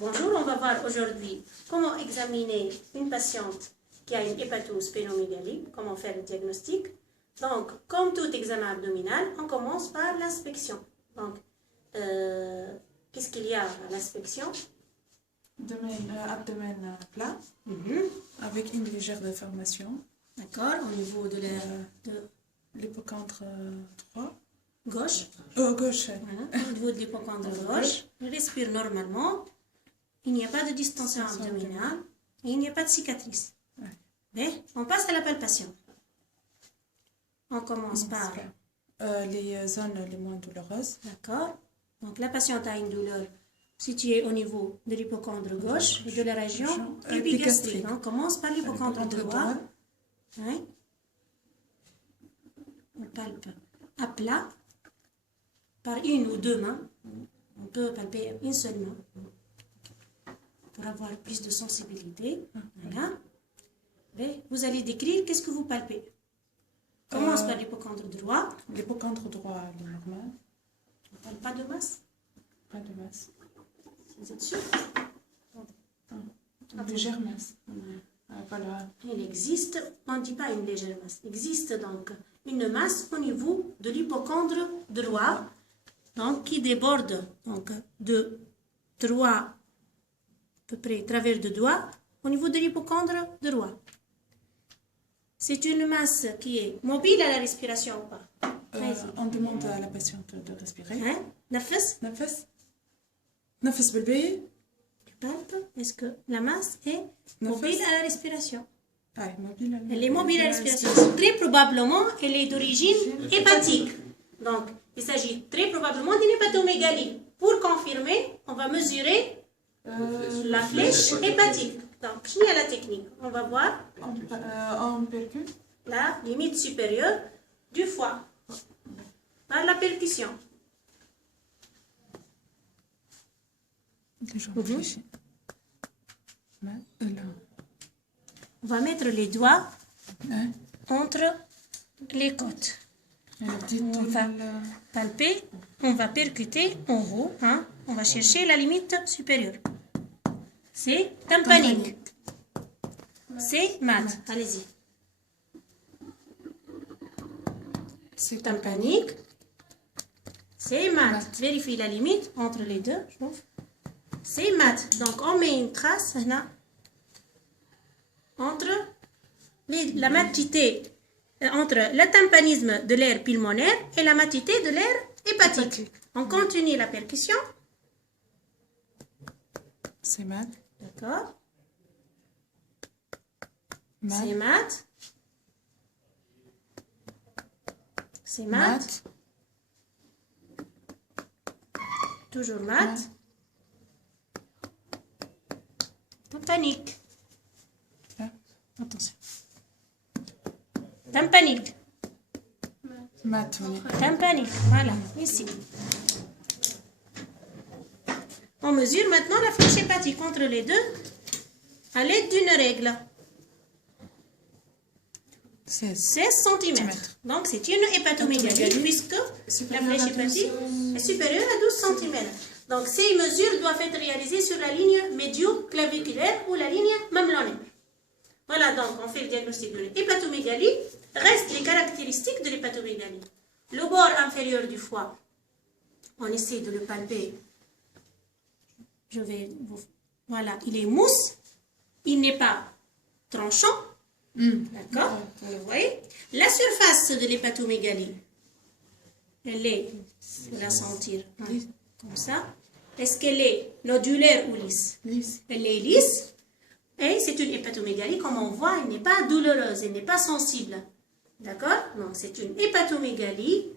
bonjour, on va voir aujourd'hui comment examiner une patiente qui a une hépatosplénomégalie, comment faire le diagnostic. Donc, comme tout examen abdominal, on commence par l'inspection. Donc, qu'est-ce qu'il y a à l'inspection? Abdomen plat, avec une légère déformation. D'accord, au niveau de l'hypocondre droit. Gauche. Gauche. Voilà, au niveau de l'hypocondre gauche. On respire normalement. Il n'y a pas de distension abdominale. Et il n'y a pas de cicatrice. Ouais. Mais on passe à la palpation. On commence par les zones les moins douloureuses. D'accord. Donc la patiente a une douleur située au niveau de l'hypocondre gauche et de la région épigastrique. On commence par l'hypocondre droit. Oui. On palpe à plat par une ou deux mains. On peut palper une seule main pour avoir plus de sensibilité. Voilà. Et vous allez décrire qu'est-ce que vous palpez. On commence par l'hypocondre droit. L'hypocondre droit est normal. On ne parle pas de masse. Pas de masse. Vous êtes sûr? Une légère masse. Voilà. Il existe, on ne dit pas une légère masse, il existe donc une masse au niveau de l'hypocondre droit, donc qui déborde donc de 3 à peu près travers de doigt au niveau de l'hypocondre droit. C'est une masse qui est mobile à la respiration ou pas? On demande à la patiente de respirer. Hein? Nafas? Nafas بالبي. Tu palpes. Est-ce que la masse est mobile à la respiration? Elle est mobile à la respiration. Très probablement, elle est d'origine hépatique. Donc, il s'agit très probablement d'une hépatomégalie. Pour confirmer, on va mesurer la flèche hépatique. Donc, je à la technique. On va voir On percute la limite supérieure du foie par la percussion. On va mettre les doigts entre les côtes. On va palper, on va percuter en haut. On va chercher la limite supérieure. C'est tympanique. C'est mat. Allez-y. C'est tympanique. C'est mat. Vérifie la limite entre les deux. C'est mat. Donc, on met une trace là, entre la matité, entre le tympanisme de l'air pulmonaire et la matité de l'air hépatique. On continue la percussion. C'est mat. D'accord. C'est mat. C'est mat. Toujours mat. Tympanique. Attention. Tympanique. Mat, oui. Tympanique. Voilà, ici. On mesure maintenant la flèche hépatique entre les deux à l'aide d'une règle. 16 cm. Donc, c'est une hépatomégalie puisque la flèche hépatique est supérieure à 12 cm. Donc, ces mesures doivent être réalisées sur la ligne médio-claviculaire ou la ligne mamelonnaire. Voilà, donc, on fait le diagnostic de l'hépatomégalie. Restent les caractéristiques de l'hépatomégalie. Le bord inférieur du foie, on essaie de le palper. Voilà, il est mousse. Il n'est pas tranchant. D'accord? Vous voyez? La surface de l'hépatomégalie, elle est, vous la sentir, comme ça. Est-ce qu'elle est nodulaire ou lisse? Elle est lisse. Et c'est une hépatomégalie, comme on voit, elle n'est pas douloureuse, elle n'est pas sensible. D'accord? Donc, c'est une hépatomégalie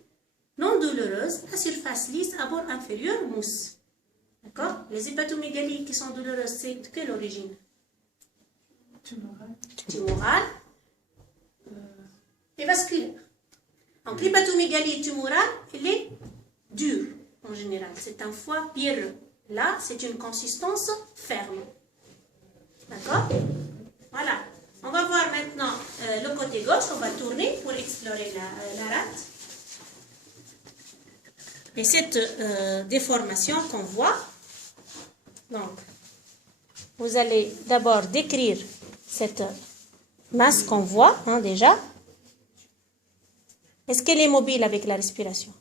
non douloureuse, à surface lisse, à bord inférieur, mousse. D'accord? Les hépatomégalies qui sont douloureuses, c'est de quelle origine? Tumorale et vasculaire. Donc, l'hépatomégalie tumorale, elle est dure en général. C'est un foie pierreux. Là, c'est une consistance ferme. D'accord? Voilà. On va voir maintenant le côté gauche. On va tourner pour explorer la rate. Et cette déformation qu'on voit, donc, vous allez d'abord décrire cette masse qu'on voit déjà. Est-ce qu'elle est mobile avec la respiration?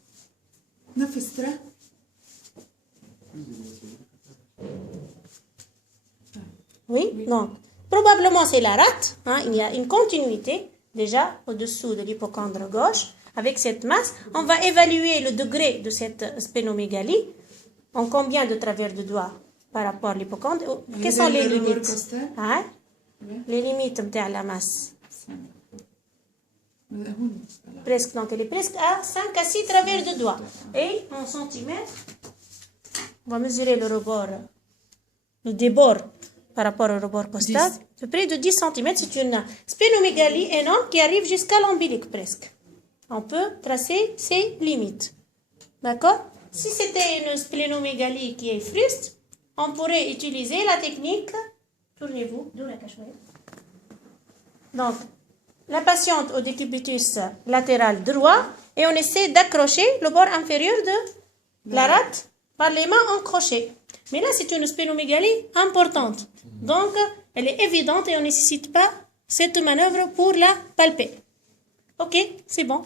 Oui, non. Probablement c'est la rate. Il y a une continuité déjà au-dessous de l'hypocondre gauche. Avec cette masse, on va évaluer le degré de cette splénomégalie en combien de travers de doigts par rapport à l'hypocondre. Quelles sont les limites? Les limites de la masse. Presque, donc elle est presque à 5 à 6 travers de doigts. Et en centimètres, on va mesurer le rebord, le débord par rapport au rebord costal. À peu près de 10 cm. C'est une splénomégalie énorme qui arrive jusqu'à l'ombilic presque. On peut tracer ses limites. D'accord? Si c'était une splénomégalie qui est fruste, on pourrait utiliser la technique. Tournez-vous, d'où la cache. Donc, la patiente au décubitus latéral droit et on essaie d'accrocher le bord inférieur de la rate par les mains en crochet. Mais là, c'est une splénomégalie importante. Donc, elle est évidente et on ne nécessite pas cette manœuvre pour la palper. Ok, c'est bon.